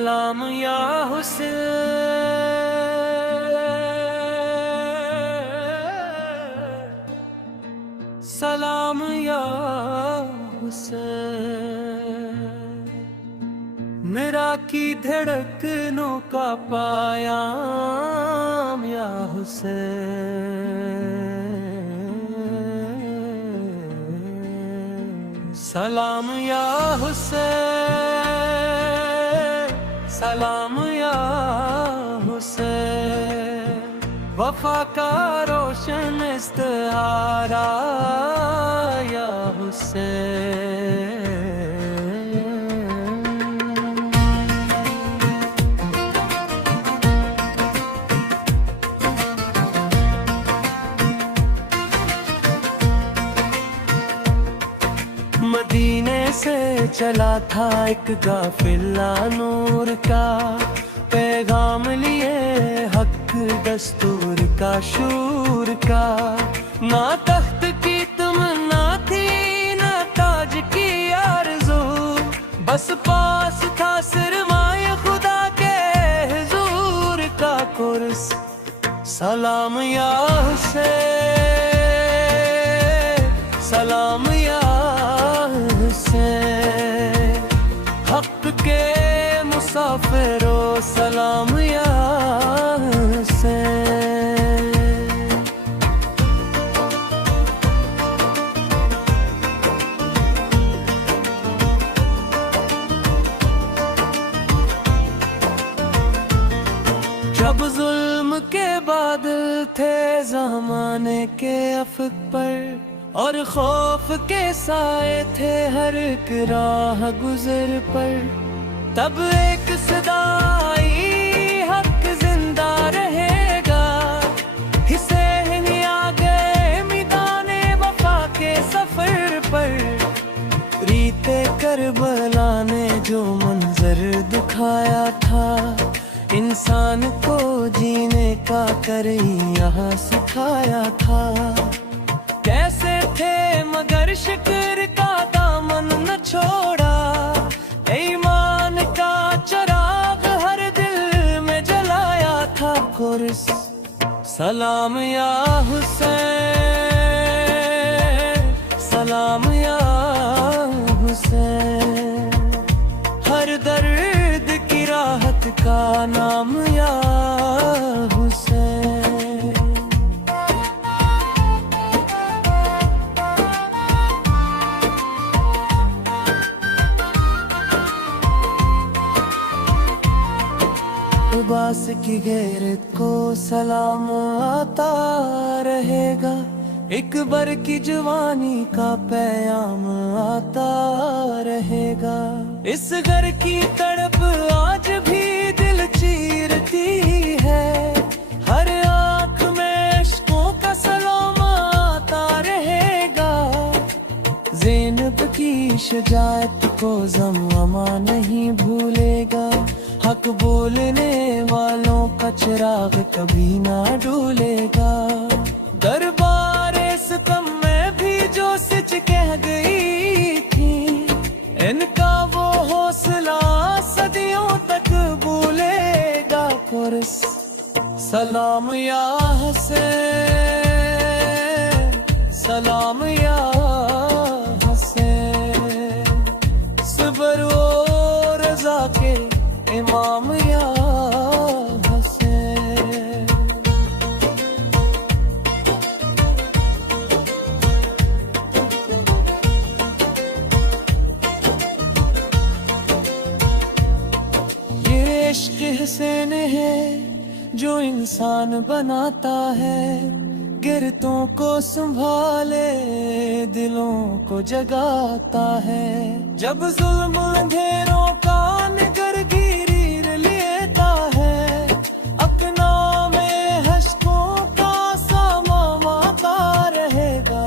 सलाम या हुसैन, सलाम या हुसैन, मेरा की धड़कनों का पायाम या हुसैन, सलाम या हुसैन, सलाम या हुसैन, वफा का रोशन इस्तिहारा या हुसैन। मदीने से चला था एक काफिला नूर का, पैगाम लिए हक दस्तूर का शूर का। ना तख्त की तमन्ना थी ना ताज की आरज़ू, बस पास था सिरमाए खुदा के हुजूर का कुर्स। सलाम या हुसैन, सलाम या हुसैन, हक के मुसाफिरो सलाम या हुसैन। जब जुल्म के बादल थे ज़माने के अफ़क़ पर, और खौफ के साए थे हर एक राह गुजर पर, तब एक सदा आई हक जिंदा रहेगा। हुसैन आ गए मैदाने वफा के सफर पर, रीते करबला ने जो मंजर दिखाया था, इंसान को जीने का कर यहाँ सिखाया था। कैसे थे मगर शिक्र का दामन न छोड़ा, ईमान का चिराग हर दिल में जलाया था कुर्स। सलाम या हुसैन, सलाम या हुसैन, हर दर्द की राहत का नाम या हुसैन। बास की गैरत को सलाम आता रहेगा, एक बर की जवानी का पैगाम आता रहेगा। इस घर की तड़प आज भी दिल चीरती है, हर आँख में इश्कों का सलाम आता रहेगा। ज़ैनब की शजाअत को ज़माना नहीं भूलेगा, हक बोलने वालों का चिराग कभी ना डूलेगा। दरबार सितम में भी जो सच कह गई थी, इनका वो हौसला सदियों तक भूलेगा कुर्स। सलाम या हुसैन, सलाम या हुसैन, सब्र और रज़ा के इमाम या हुसैन। ये इश्क हुसैन है जो इंसान बनाता है, गिरतों को संभाले दिलों को जगाता है। जब जुल्म अंधेरों का निगर गिरीर लेता है, अपना में हश्कों का सामाम आता रहेगा।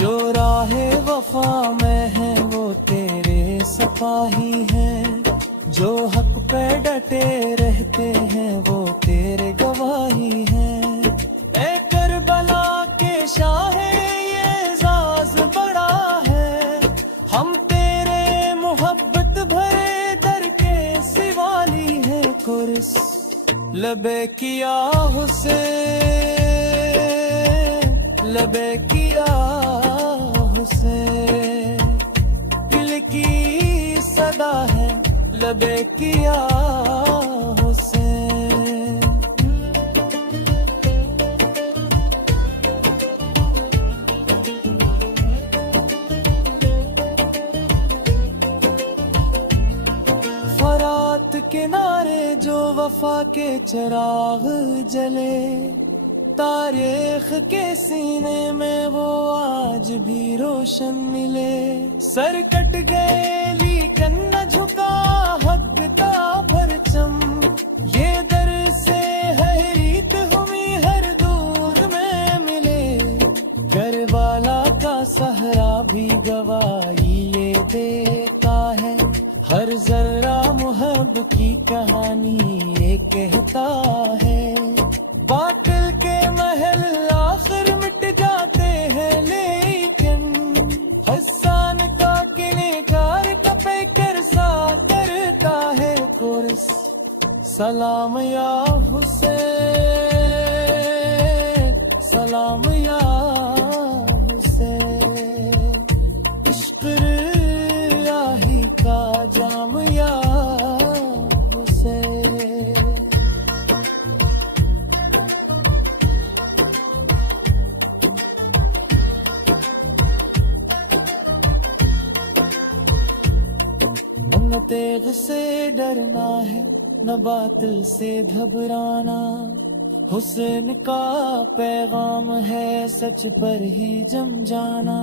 जो राहे वफा में है वो तेरे सिपाही हैं, जो हक पे डटे रहते हैं वो तेरे गवाही हैं। ए करबला के शाह ये एजाज बड़ा है, हम तेरे मोहब्बत भरे दर के सिवाली लबे किया हुसैन, लबे किया हुसैन, दिल की सदा है लबे किया हुसैन। फरात किनारे जो वफा के चिराग जले, तारीख के सीने में वो आज भी रोशन मिले। सर कट गए लेकिन न झुका हक का परचम, ये दर से है रीत हुई हर दूर में मिले। करबला का सहरा भी गवाही ये देता है, हर जर्रा मुहब्बत की कहानी ये कहता है। बातिल के महल आखिर मिट जाते हैं, लेकिन हसन का किलेगार का पैकर सा करता है कुर्स। सलाम या हुसैन, सलाम या हुसैन, इश्क़ इलाही का जाम या हुसैन। न तेग से डरना है न बातिल से घबराना, हुस्न का पैगाम है सच पर ही जम जाना।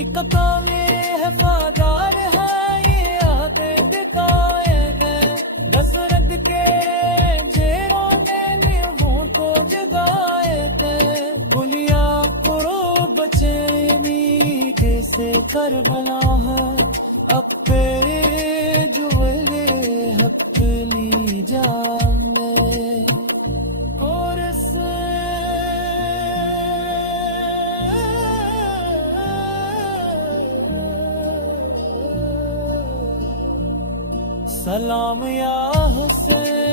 एक काले वफादार है ये आते दिखाए हैं, हसरत के जेरों ने नींवों को जगाए थे। गुलिया करो बचेनी जैसे करबला है, अब पे जुए हक ली जाने कोरस। सलाम या हुसैन।